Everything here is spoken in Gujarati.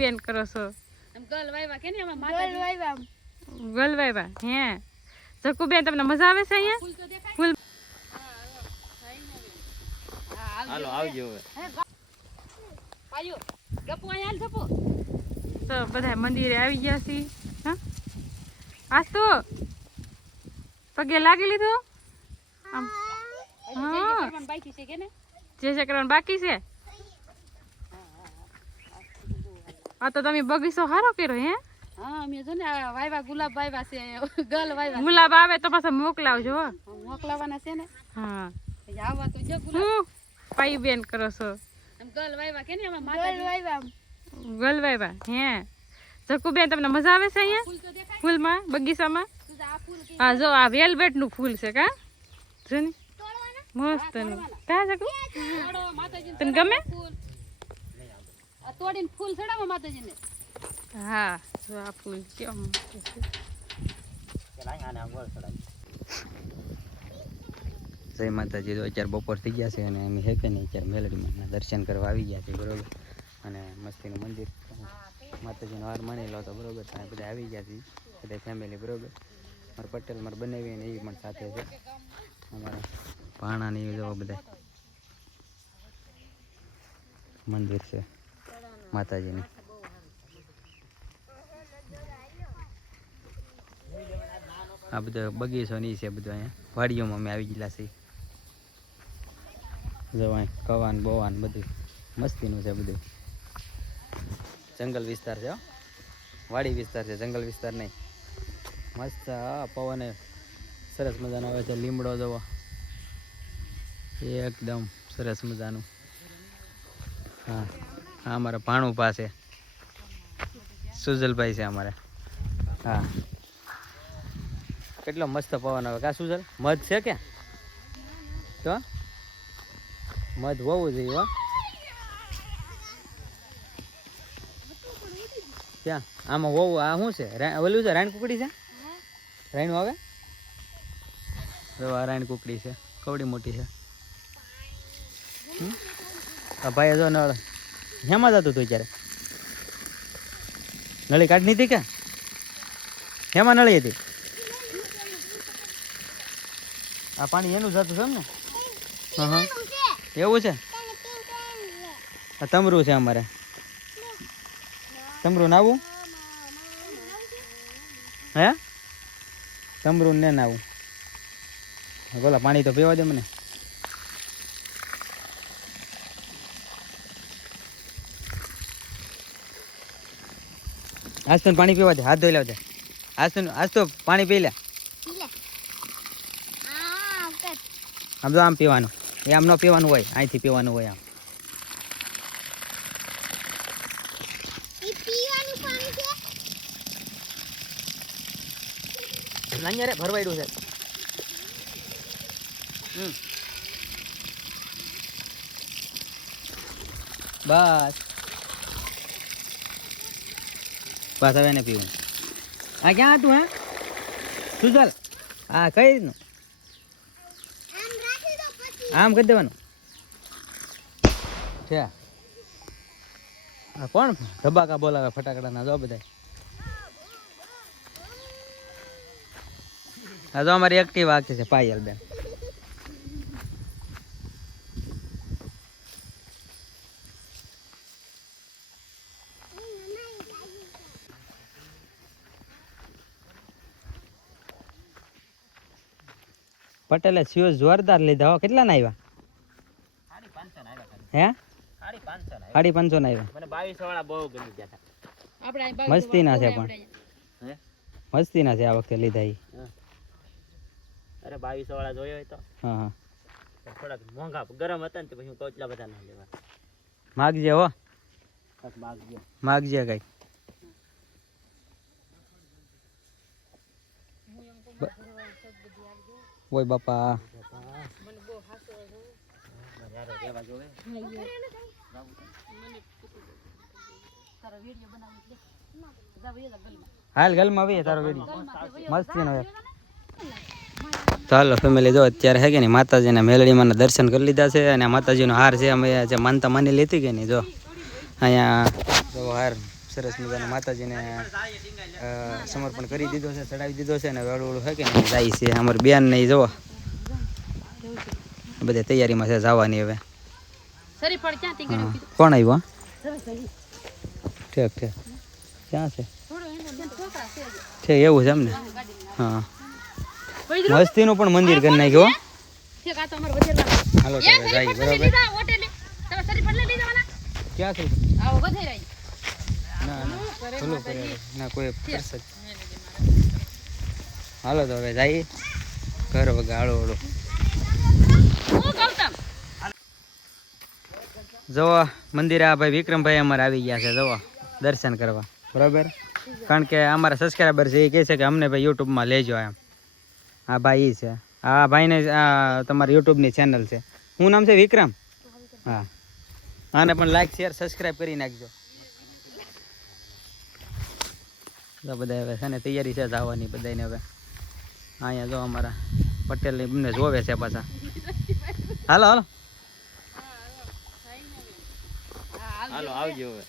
બેન કરો છો? ગલ વાયવા કે ને આમાં ગલ વાયવા. ગલ વાયવા હે. જકુ બેન તમને મજા આવે છે અહીંયા? ફૂલ હાલો આવજો હવે. આયો ગપુ અહીંયા હાલ જપુ. તો બધા મંદિરે આવી ગયા છે. હા આજ તો પગે લાગી લીધું આમ. હા બાકી છે કે ને જે છે કરવાનું બાકી છે. આ તો તમે બગીચો સારો કર્યો હે. હા અમે જો ને વાયવા ગુલાબ વાયવા છે ગલ વાયવા. ગુલાબ આવે તો પાછા મોકલાવજો હો. મોકલાવાના છે ને. હા આવવા તો જો ગુલાબ. હું પાઈ બેન કરો છો? ગલ વાયવા કે ને આમાં ગલ વાયવા. ગલ વાયવા હે. જકુ બેન તમને મજા આવે છે અહીંયા ફૂલમાં બગીચામાં? હા જો આ વેલ્વેટ નું ફૂલ છે કા જો ને મસ્ત નું કા જકુ તને ગમે? તોડીને ફૂલ ચડાવો માતાજીને. હા જો આ ફૂલ કેમ જય માતાજી. તો અત્યારે બપોર થઈ ગયા છે અને અમે હે કે નહીં અત્યારે મેલડીમાં દર્શન કરવા આવી ગયા છે બરોબર. અને મસ્તીનું મંદિર માતાજીનો હાર માનેલો હતો બરોબર. ત્યાં બધા આવી ગયા છે બધા ફેમિલી બરોબર. મારા પટેલ મારા બનાવી ને એ પણ સાથે છે. અમારા ભાણા ને જો બધા મંદિર છે માતાજીનું. આ બધો બગીચો નહીં છે બધું. અહીંયા વાડીઓમાં અમે આવી ગયેલા છીએ. જવાય કવાન બોવાન બધું મસ્તીનું છે બધું. જંગલ વિસ્તાર છે વાડી વિસ્તાર છે જંગલ વિસ્તાર નહીં. મસ્ત હા પવન સરસ મજાનો આવે છે. લીમડો જવો એકદમ સરસ મજાનું. હા હા અમારા ભાણું પાસે સુજલભાઈ છે અમારે. હા કેટલો મસ્ત પવન આવે કા સુજલ? મધ છે કે તો મધ હોવું જોઈએ હો. ક્યાં આમાં હોવું? આ શું છે? ઓલું છે રાણ કુકડી છે. રાયણું આવે આ રાયણ કુકડી છે કવડી મોટી છે. આ ભાઈ જો નળ હેમાં જતું તું ત્યારે નળી કાઢી હતી કે હેમાં નળી હતી? આ પાણી એનું જતું છે ને? હા એવું છે. આ તમરું છે અમારે. તમરું નાવું હે? તમરું ને નાવું બોલા પાણી તો પીવા દે મને. આજ તો પાણી પીવા દે. હાથ ધોઈ લાવજે. આજ તો પાણી પી લે. આમ તો આમ પીવાનું એ આમ ન પીવાનું હોય અહીંથી પીવાનું હોય. આમ નાની ભરવાડ્યું છે. બસ બસ હવે ને પીવું. આ ક્યાં હતું હે સુજલ? હા કઈ રીતનું આમ કરી દેવાનું છે? આ કોણ ધબાકા બોલાવે ફટાકડા ના? જો બધા આ જો અમારી એક્ટિવ આખી છે પાયલ બેન. પટેલે શિવ જોરદાર લીધા હો. કેટલા ના આવ્યા? 550 હે? 550 ના આવ્યા. મને 22 વાળા બહુ ગમી ગયા હતા. મસ્તી ના છે પણ મસ્તી ના છે આ વખતે લીધા ઈ. અરે 22 વાળા જોયો હોય તો હા હા થોડાક મોંઘા ગરમ હતા ને તો પછી હું કોચલા બધા ના લેવા. માગજે હો માગજે કઈ. ઓય બાપા હાલ ગલમાં આવી તારો વિડિયો મસ્તી નો. ચાલો ફેમિલી જો અત્યારે હે કે નહીં માતાજીના મેલડીમાં દર્શન કરી લીધા છે અને માતાજીનો હાર છે અમે જે માનતા માની લીધી કે નહીં જો અહીંયા જો હાર સરસ મજાનો માતાજીને સમર્પણ કરી દીધો છે, ચડાવી દીધો છે ને વેળું છે કે નહીં જાય છે અમારી બેન નહીં જુઓ બધી તૈયારીમાં છે જવાની હવે. સરી પડ ક્યાં તી હા કોણ આવ્યું? ઠીક ઠીક ક્યાં છે? છે એવું છે એમ ને? હા મસ્તીનું પણ મંદિર કરી નાખ્યું. છે કા તો અમાર વધેરવા હાલો તો હવે જાય બરોબર. ઓટેલે તમે સરી પડ લઈ જવાના ક્યાં છે? આવો વધે રહી ના ના ભલું કરે ના કોઈ કરશે જ. હાલો તો હવે જાય ઘર વગર હાળો હાળો. હું ગૌતમ જવો મંદિરે આ ભાઈ વિક્રમભાઈ અમારે આવી ગયા છે જવો દર્શન કરવા બરાબર. કારણ કે અમારા સબસ્ક્રાઈબર છે એ કહે છે કે અમને ભાઈ યુટ્યુબમાં લેજો એમ. આ ભાઈ છે આ ભાઈને આ તમારી યુટ્યુબની ચેનલ છે. શું નામ છે? વિક્રમ. હા આને પણ લાઈક શેર સબસ્ક્રાઈબ કરી નાખજો. તો બધા હવે છે ને તૈયારી છે જવાની બધાને હવે. અહીંયા જો અમારા પટેલની અમને જોવે છે પાછા. હાલો હાલો હાલો આવજો હવે.